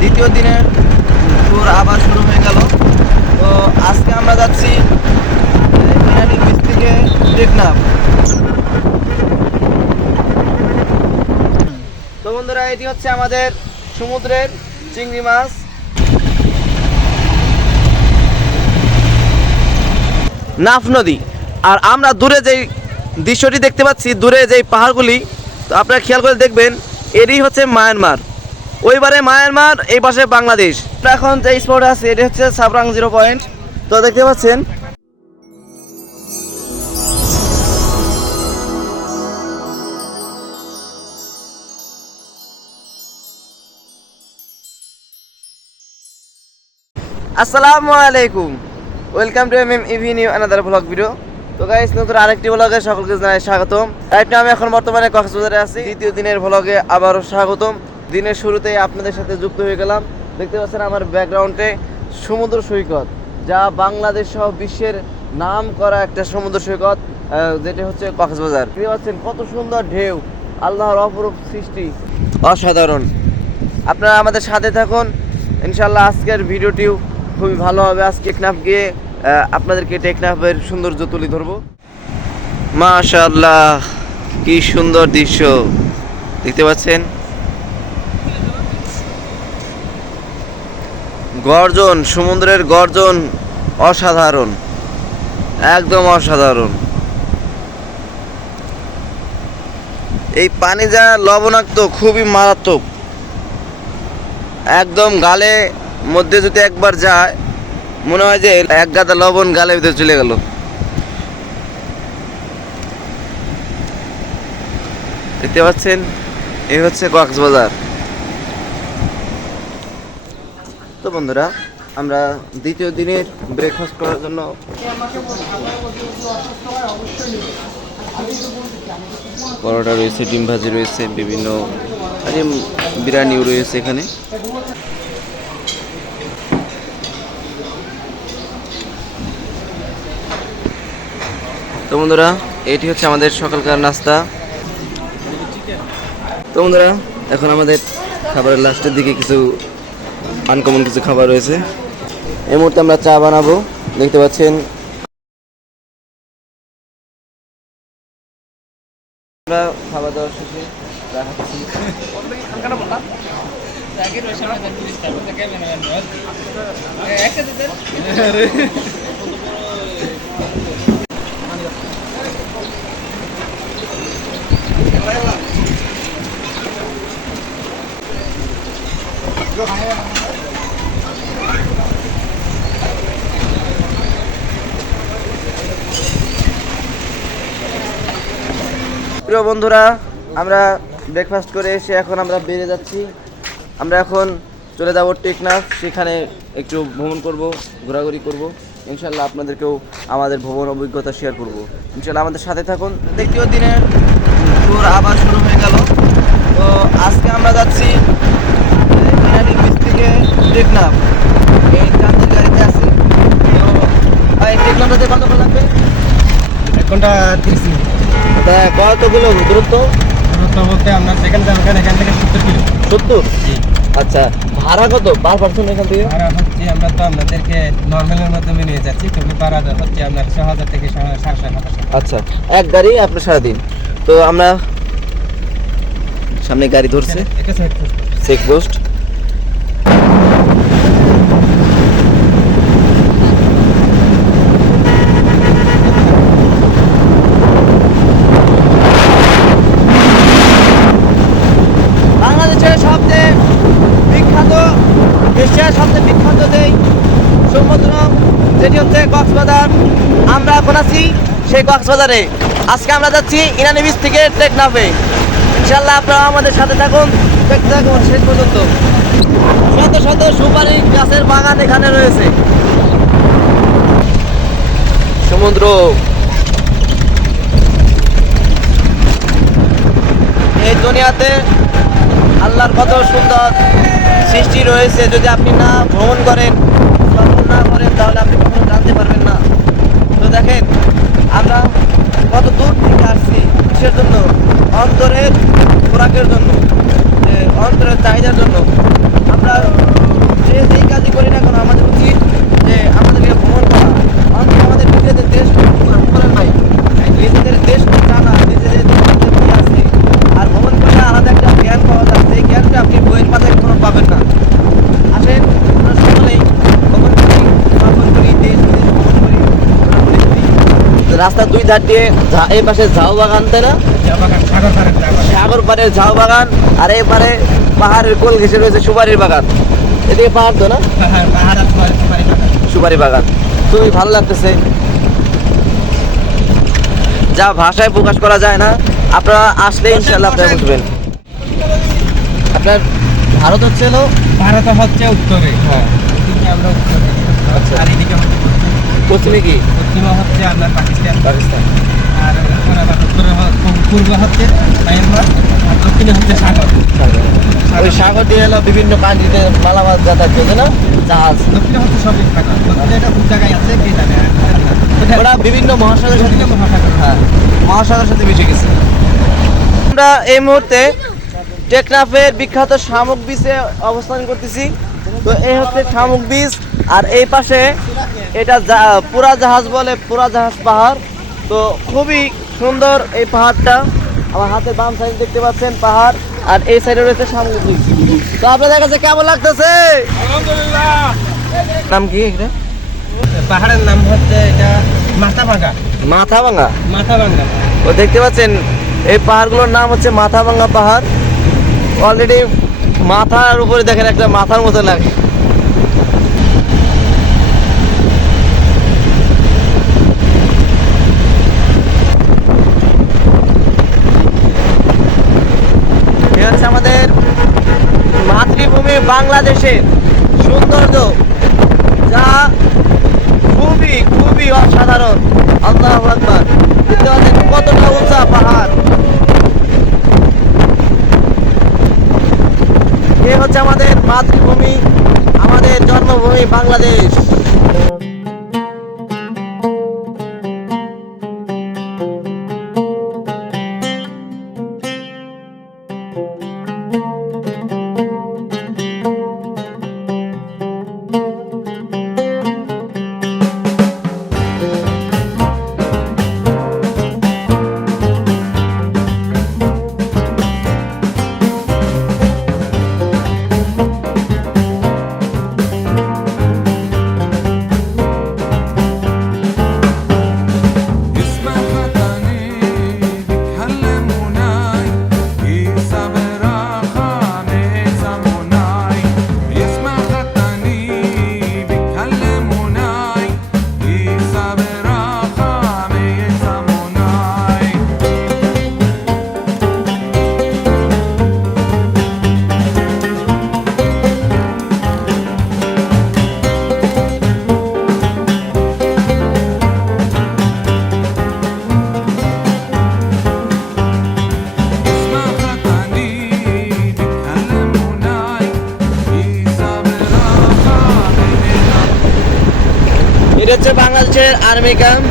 দ্বিতীয় দিনের ট্যুর আবার শুরু হয়ে গেল। তো আজকে আমরা যাচ্ছি ইনানি বিচ থেকে টেকনাফ। তো বন্ধুরা, এটি হচ্ছে আমাদের সমুদ্রের চিংড়ি মাছ। নাফ নদী। আর আমরা দূরে যেই দৃশ্যটি দেখতে পাচ্ছি, দূরে যেই পাহাড়গুলি, তো আপনারা খেয়াল করে দেখবেন, এরই হচ্ছে মায়ানমার। ওইবারে মায়ানমার, এই পাশে বাংলাদেশ। এখন যে স্পটে আছে এটি হচ্ছে সাবরাং 0 পয়েন্ট। তো দেখতে পাচ্ছেন আসসালামু আলাইকুম, welcome to EV new another blog video. তো গাইস, নতুন আরেকটি ব্লগে সকলকে জানাই স্বাগতম। রাইট নাও আমি এখন বর্তমানে কক্সবাজারে আছি। দ্বিতীয় দিনের ব্লগে আবারও স্বাগতম। দিনের শুরুতেই আপনাদের সাথে যুক্ত হয়ে গেলাম। দেখতে পাচ্ছেন আমার ব্যাকগ্রাউন্ডে সমুদ্র সৈকত, যা বাংলাদেশ সহ বিশ্বের নাম করা একটা সমুদ্র সৈকত, যেটা হচ্ছে কক্সবাজার। দেখতে পাচ্ছেন কত সুন্দর ঢেউ, আল্লাহর অপরূপ সৃষ্টি, অসাধারণ। আপনারা আমাদের সাথে থাকুন, ইনশাল্লাহ আজকের ভিডিওটিও খুবই ভালো হবে। আজকে টেকনাফ গিয়ে আপনাদেরকে টেকনাফের সৌন্দর্য তুলে ধরবো। মাশাআল্লাহ, কি সুন্দর দৃশ্য দেখতে পাচ্ছেন। গর্জন, সমুদ্রের গর্জন অসাধারণ, একদম অসাধারণ। এই পানি যা লবণাক্ত, খুবই মারাত্মক। একদম গালে মধ্যে যদি একবার যায়, মনে হয় যে এক গাদা লবণ গালের ভিতরে চলে গেল। দেখতে পাচ্ছেন, এই হচ্ছে কক্সবাজার। তো বন্ধুরা, আমরা দ্বিতীয় দিনের ব্রেকফাস্ট করার জন্য পরোটা রয়েছে, ডিম ভাজি রয়েছে, বিভিন্ন বিরিয়ানিও রয়েছে এখানে। তো বন্ধুরা, এটি হচ্ছে আমাদের সকালকার নাস্তা। তো বন্ধুরা, এখন আমাদের খাবারের লাস্টের দিকে কিছু আনকমন কিছু খাবার রয়েছে। এই মুহূর্তে আমরা চা বানাবো। দেখতে পাচ্ছেন আমরা খাওয়া দাওয়া শেষে চা খাচ্ছি। প্রিয় বন্ধুরা, আমরা ব্রেকফাস্ট করে এসে এখন আমরা বেরিয়ে যাচ্ছি। আমরা এখন চলে যাব টেকনাফ, সেখানে একটু ভ্রমণ করব, ঘোরাঘুরি করব। ইনশাল্লাহ আপনাদেরকেও আমাদের ভ্রমণ অভিজ্ঞতা শেয়ার করব। ইনশাল্লাহ আমাদের সাথে থাকুন। দ্বিতীয় দিনের ট্যুর আবার শুরু হয়ে গেল। তো আজকে আমরা যাচ্ছি ইনানি বিচ থেকে টেকনাফ। এই চাঁদের গাড়িতে আছি। তো টেকনাফটাতে কতক্ষণ লাগবে? 1 ঘন্টা 30 মিনিট। কতগুলো দূরত্ব? দূরত্ব বলতে আমরা যেখানে যাবো এখান থেকে 70 কিলো। 70? আচ্ছা, ভাড়া কত পার পার্সন এখান থেকে? ভাড়া হচ্ছে, আমরা তো আপনাদেরকে নর্মালের মাধ্যমে নিয়ে যাচ্ছি, তবে ভাড়া হচ্ছে আপনার 6,000 থেকে 7,500। আচ্ছা, এক গাড়ি আপনার সারাদিন। তো আমরা সামনে গাড়ি ধরছে, এটা চেকপোস্ট। বাংলাদেশের সবচেয়ে বিখ্যাত, এশিয়ার সবচেয়ে বিখ্যাত যেই সমুদ্র, যেটি হচ্ছে কক্সবাজার। আমরা এখন আছি সেই কক্সবাজারে। আজকে আমরা যাচ্ছি ইনানি বিচ থেকে টেকনাফে। ইনশাল্লাহ আপনারা আমাদের সাথে থাকুন, দেখতে থাকুন শেষ পর্যন্ত। শত শত সুপারি গাছের বাগান এখানে রয়েছে। সমুদ্র, এই দুনিয়াতে আল্লাহর কত সুন্দর সৃষ্টি রয়েছে। যদি আপনি না ভ্রমণ করেন, ভ্রমণ না করেন, তাহলে আপনি কখনো জানতে পারবেন না। তো দেখেন, আমরা কত দূর থেকে আসছি কিসের জন্য? অন্তরের খোরাকের জন্য, অন্তরের চাহিদার জন্য। আমরা আমরা যে যেই কাজই করি না কেন আমাদের উচিত যে আমাদেরকে ভ্রমণ করা, অন্তত আমাদের নিজেদের দেশ করেন ভাই, নিজেদের দেশ জানা, নিজেদের দেশে কি আছে, আর ভ্রমণ করলে আলাদা একটা জ্ঞান পাওয়া যায়, সেই জ্ঞানটা আপনি বইয়ের পাতায় কোনো পাবেন না। আসেন আমরা সকলেই ভ্রমণ করি, দেশ বিদেশ ভ্রমণ করি, ঘোরাঘুরি করি। রাস্তার দুই ধার দিয়ে এই পাশে ঝাউ বাগান, তাই না? সাগর পাড়ের ঝাউ বাগান, আর এই পারে পাহাড়ের কোল ঘেঁষে রয়েছে সুপারির বাগান। এদিকে পাহাড় তো না, সুপারি বাগান। খুবই ভালো লাগতেছে, যা ভাষায় প্রকাশ করা যায় না। আপনারা আসলে ইনশাল্লাহ আপনারা বুঝবেন। আপনার ভারত হচ্ছে হলো, ভারত হচ্ছে উত্তরে, এদিকে আমরা উত্তরে, আচ্ছা। আর এদিকে হচ্ছে পশ্চিমে কি? পশ্চিমে হচ্ছে আপনার পাকিস্তান, পাকিস্তান। আর এখন আবার উত্তরে পূর্ব হচ্ছে মায়ানমার, আর দক্ষিণে হচ্ছে সাগর। ওই সাগর দিয়ে হলো বিভিন্ন কান্ট্রিতে মালামাল যাতায়াত করছে না, জাহাজ। দক্ষিণে হচ্ছে সবই ফাঁকা, দক্ষিণে এটা কোন জায়গায় আছে কে জানে। ওরা বিভিন্ন মহাসাগরের সাথে, হ্যাঁ, মহাসাগরের সাথে মিশে গেছে। আমরা এই মুহূর্তে টেকনাফের বিখ্যাত শামুক বিচে অবস্থান করতেছি। তো এই হচ্ছে শামুক বিচ, আর এই পাশে এটা পুরা জাহাজ বলে, পুরা জাহাজ পাহাড়। তো খুবই সুন্দর এই পাহাড়টা। আমার হাতের বাম সাইডে দেখতে পাচ্ছেন পাহাড়, আর এই সাইডে রয়েছে শামুক বিচ। তো আপনাদের কাছে কেমন লাগতেছে? নাম কি এটা? পাহাড়ের নাম হচ্ছে এটা মাথাভাঙ্গা। মাথাভাঙ্গা। মাথাভাঙ্গা তো দেখতে পাচ্ছেন এই পাহাড়গুলোর নাম হচ্ছে মাথাভাঙ্গা পাহাড়। অলরেডি মাথার উপরে দেখেন একটা মাথার মতো লাগে। এ হচ্ছে আমাদের মাতৃভূমি বাংলাদেশের সৌন্দর্য, যা খুবই খুবই অসাধারণ। আল্লাহু আকবার। দেখতে পাচ্ছেন কতটা উঁচা পাহাড়। এ হচ্ছে আমাদের মাতৃভূমি, আমাদের জন্মভূমি বাংলাদেশ। এটা হচ্ছে বাংলাদেশের আর্মি ক্যাম্প।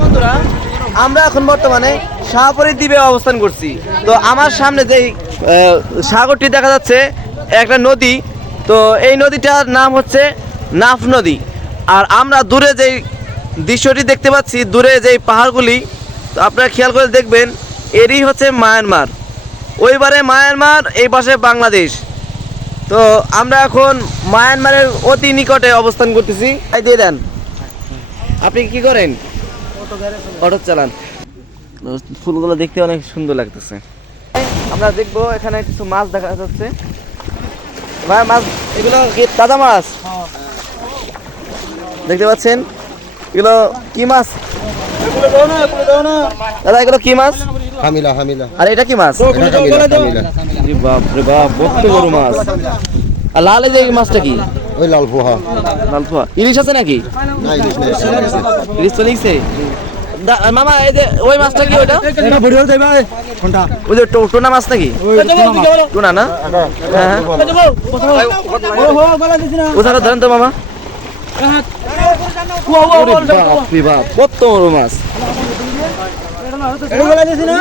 বন্ধুরা, আমরা এখন বর্তমানে শাহপরী দ্বীপে অবস্থান করছি। তো আমার সামনে যেই সাগরটি দেখা যাচ্ছে, একটা নদী। তো এই নদীটার নাম হচ্ছে নাফ নদী। আর আমরা দূরে যেই দৃশ্যটি দেখতে পাচ্ছি, দূরে যেই পাহাড়গুলি, তো আপনারা খেয়াল করে দেখবেন, এরই হচ্ছে মায়ানমার। ওইবারে মায়ানমার, এই পাশে বাংলাদেশ। তো আমরা এখন মায়ানমারের অতি নিকটে অবস্থান করতেছি। এই দিয়ে দেন, আপনি কি করেন? অটো চালান। ফুলগুলো দেখতে অনেক সুন্দর লাগতেছে। আমরা দেখবো এখানে কিছু মাছ দেখা যাচ্ছে। ভাই মাছ, এগুলো কি তাজা মাছ? দেখতে পাচ্ছেন এগুলো কি মাছ? দাদা এগুলো কি মাছ? হামিলা হামিলা। আর এটা কি মাছ? এটা হামিলা হামিলা। জি বাপ রে বাপ, কত বড় মাছ। আর লাল এই যে মাছটা কি? ওই লাল পোহা। লাল পোহা। ইলিশ আছে নাকি? না ইলিশ নাই। ইলিশ চলে গেছে? মামা এই যে ওই মাছটা কি ওইটা এটা বড় দেই ভাই কোনটা ওই যে টোনা মাছ নাকি টোনা না হ্যাঁ হ্যাঁ ও হো গলা দিছ না ওখানে ধরেন তো মামা বাপরে বাপ কত বড় মাছ এটা গলা দিছ না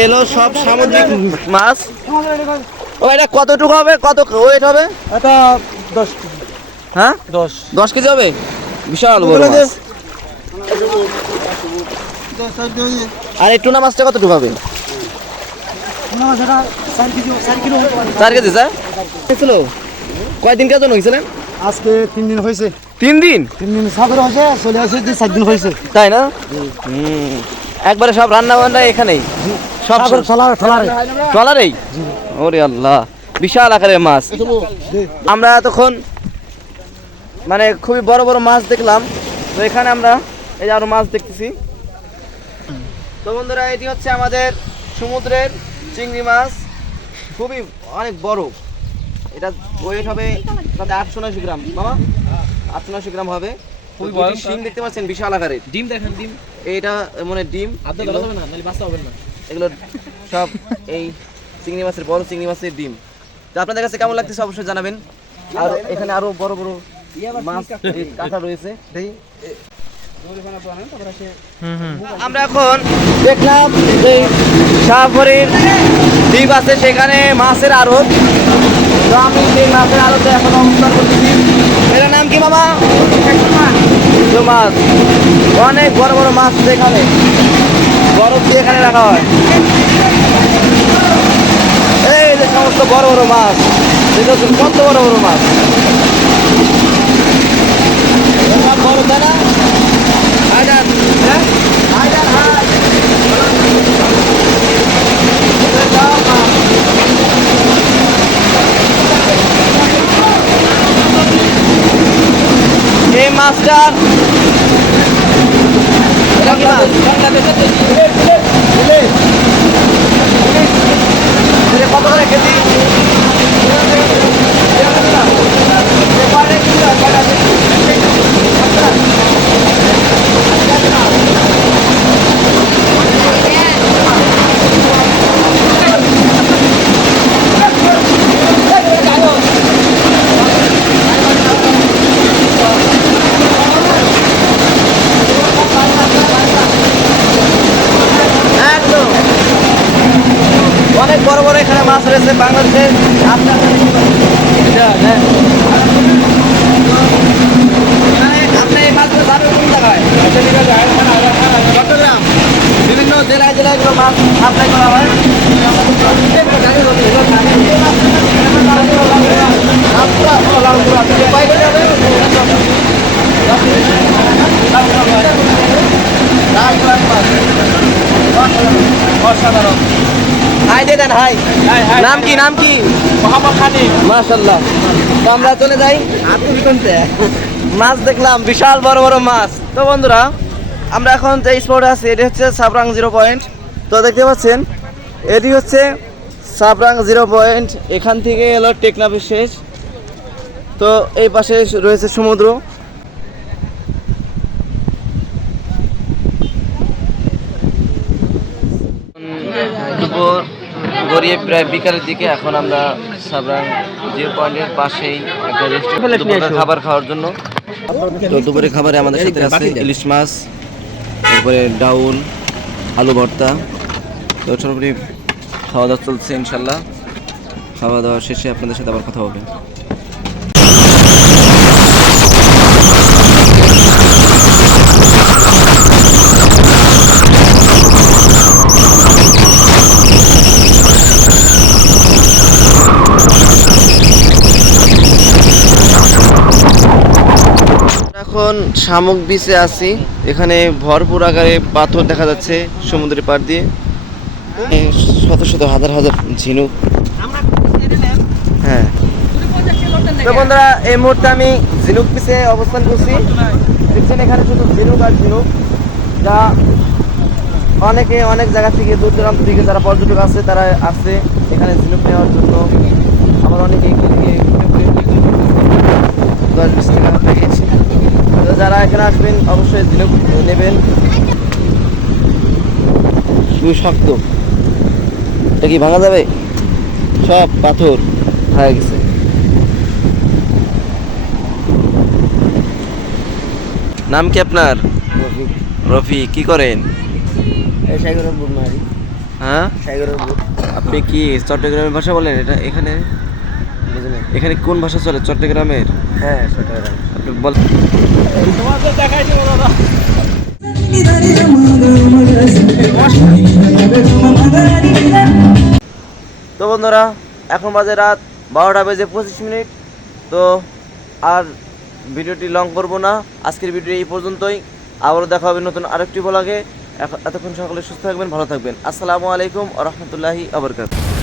এলো সব সামুদ্রিক মাছ ও এটা কতটুকু হবে কত ওয়েট হবে এটা 10 হ্যাঁ 10 কেজি হবে বিশাল বড় মাছ আর এই টুনা মাছটা কতটুকু হবে না সেটা 4 কিলো 4 কেজি স্যার ছিল কয়দিন কাজ হয়েছিলেন আজকে 3 দিন হইছে 3 দিন 3 দিন সাগর হইছে চলে আসে 4 দিন হইছে তাই না একবারে সব রান্না বান্না এখানেই সব সাগর ঠলারে ট্রলারেই ওরে আল্লাহ বিশাল আকারের মাছ আমরা এতক্ষণ মানে খুবই বড় বড় মাছ দেখলাম তো এখানে আমরা এই যে আরো মাছ দেখতেছি তো বন্ধুরা এটি হচ্ছে আমাদের সমুদ্রের চিংড়ি মাছ খুবই অনেক বড় এটা ওয়েট হবে প্রায় 890 গ্রাম মামা 890 গ্রাম হবে খুবই বড় শিং দেখতে পাচ্ছেন বিশাল আকারের ডিম দেখেন ডিম এটা মানে ডিম আদা গলা হবে না নালে বাঁচা হবে না এগুলো সব এই চিংড়ি মাছের বড় চিংড়ি মাছের ডিম তো আপনাদের কাছে কেমন লাগতেছে অবশ্যই জানাবেন আর এখানে আরো বড় বড় মাছ এই কাঁটা রয়েছে আমরা এখন দেখলাম যে শাহপুরের দ্বীপ আছে সেখানে মাছের আড়ত তো আমি সেই মাছের আড়তে এখন অবস্থান করতেছি এটার নাম কি মামা তো মাছ অনেক বড় বড় মাছ এখানে বরফ দিয়ে এখানে রাখা হয় এই যে সমস্ত বড় বড় মাছ দেখুন কত বড় বড় মাছ সব বড় তাই না হায়দার হ্যাঁ হায়দার হায় এই মাছটা এটা কি মাছ এটা কত করে কেজি একদম অনেক বড় বড় এখানে মাছ রয়েছে বাংলাদেশে আপনার হ্যাঁ আপনি এই মাছগুলো যাবেন কোন জায়গায় চট্টগ্রাম বিভিন্ন জেলায় জেলায় এগুলো মাছ সাপ্লাই করা হয় অসাধারণ হাই দে দেন হাই নাম কি নাম কি মোহাম্মদ খানি মাশাআল্লাহ তো আমরা চলে যাই আপনি কোনতে মাছ দেখলাম বিশাল বড় বড় মাছ তো বন্ধুরা আমরা এখন যে স্পটে আছি এটি হচ্ছে সাবরাং 0 পয়েন্ট তো দেখতে পাচ্ছেন এটি হচ্ছে সাবরাং 0 পয়েন্ট এখান থেকে এলো টেকনাফের শেষ তো এই পাশে রয়েছে সমুদ্র দুপুর গড়িয়ে প্রায় বিকালের দিকে এখন আমরা সাবরাং 0 পয়েন্টের পাশেই একটা রেস্টুরেন্ট খাবার খাওয়ার জন্য তো দুপুরে খাবারে আমাদের সাথে আছে ইলিশ মাছ তারপরে ডাউল আলু ভর্তা তো সর্বোপরি খাওয়া দাওয়া চলছে ইনশাল্লাহ খাওয়া দাওয়া শেষে আপনাদের সাথে আবার কথা হবে এখন শামুক বিচে আছি এখানে ভরপুর আকারে পাথর দেখা যাচ্ছে সমুদ্রের পাড় দিয়ে শত শত হাজার হাজার ঝিনুক হ্যাঁ তো বন্ধুরা এই মুহূর্তে আমি ঝিনুক বিচে অবস্থান করছি দেখছেন এখানে শুধু ঝিনুক আর ঝিনুক যা অনেকে অনেক জায়গা থেকে দূর দূরান্ত থেকে যারা পর্যটক আছে তারা আসছে এখানে ঝিনুক নেওয়ার জন্য আবার অনেকে এখান থেকে 10-20 টাকা প্যাকেজ যারা এখানে আসবেন অবশ্যই ঝিনুক নেবেন। খুবই শক্ত, এটা কি ভাঙা যাবে? সব পাথর হয়ে গেছে। নাম কি আপনার? রফি। কি করেন? হ্যাঁ, আপনি কি চট্টগ্রামের ভাষা বলেন? এটা এখানে এখানে কোন ভাষা চলে চট্টগ্রামের? হ্যাঁ আপনি বল। তো বন্ধুরা, এখন বাজে রাত 12:25। তো আর ভিডিওটি লং করব না, আজকের ভিডিও এই পর্যন্তই। আবারও দেখা হবে নতুন আরেকটি ব্লগে। এতক্ষণ সকলে সুস্থ থাকবেন, ভালো থাকবেন। আসসালামু আলাইকুম ওয়া রাহমাতুল্লাহি ওয়া বারাকাতুহু।